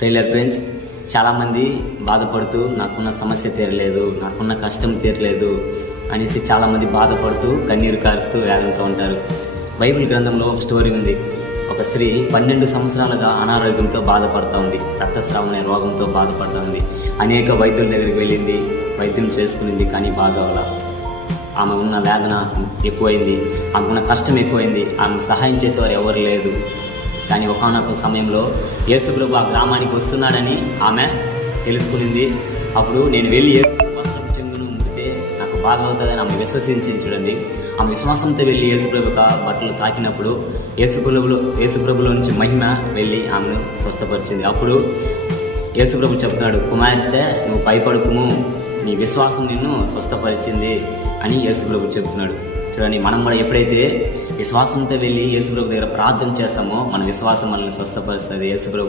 Trailer friends, చాలామంది బాధపడుతూ నాకున్న సమస్య తీరలేదు, నాకున్న కష్టం తీరలేదు అనేసి చాలామంది బాధపడుతూ కన్నీరు కారుస్తూ వేదనతో ఉంటారు. బైబిల్ గ్రంథంలో ఒక స్టోరీ ఉంది. ఒక స్త్రీ 12 సంవత్సరాలుగా అనారోగ్యంతో బాధపడుతూ ఉంది. రక్తస్రావం అనే రోగంతో బాధపడుతూ ఉంది. అనేక వైద్యుల దగ్గరికి వెళ్ళింది, వైద్యం చేసుకునింది, కానీ బాగోవాల. ఆమె ఉన్న వేదన ఎక్కువైంది, ఆమెకున్న కష్టం ఎక్కువైంది, ఆమె సహాయం చేసేవారు ఎవరు లేదు. కానీ ఒకానొక సమయంలో యేసుప్రభు ఆ గ్రామానికి వస్తున్నాడని ఆమె తెలుసుకునింది. అప్పుడు నేను వెళ్ళి వస్త్రం చెంగును ముడితే నాకు బాగా అవుతుందని ఆమె విశ్వసించింది. చూడండి, ఆమె విశ్వాసంతో వెళ్ళి యేసుప్రభు బట్టలు తాకినప్పుడు యేసుప్రభులో నుంచి మహిమ వెళ్ళి ఆమెను స్వస్థపరిచింది. అప్పుడు యేసుప్రభు చెప్తున్నాడు, కుమార్తె నువ్వు భయపడకుము, నీ విశ్వాసం నిన్ను స్వస్థపరిచింది అని యేసుప్రభు చెప్తున్నాడు. చూడండి, మనం కూడా ఎప్పుడైతే విశ్వాసంతో వెళ్ళి యేసుప్రభు దగ్గర ప్రార్థన చేస్తామో మన విశ్వాసం మనల్ని స్వస్థపరుస్తుంది. యేసుప్రభు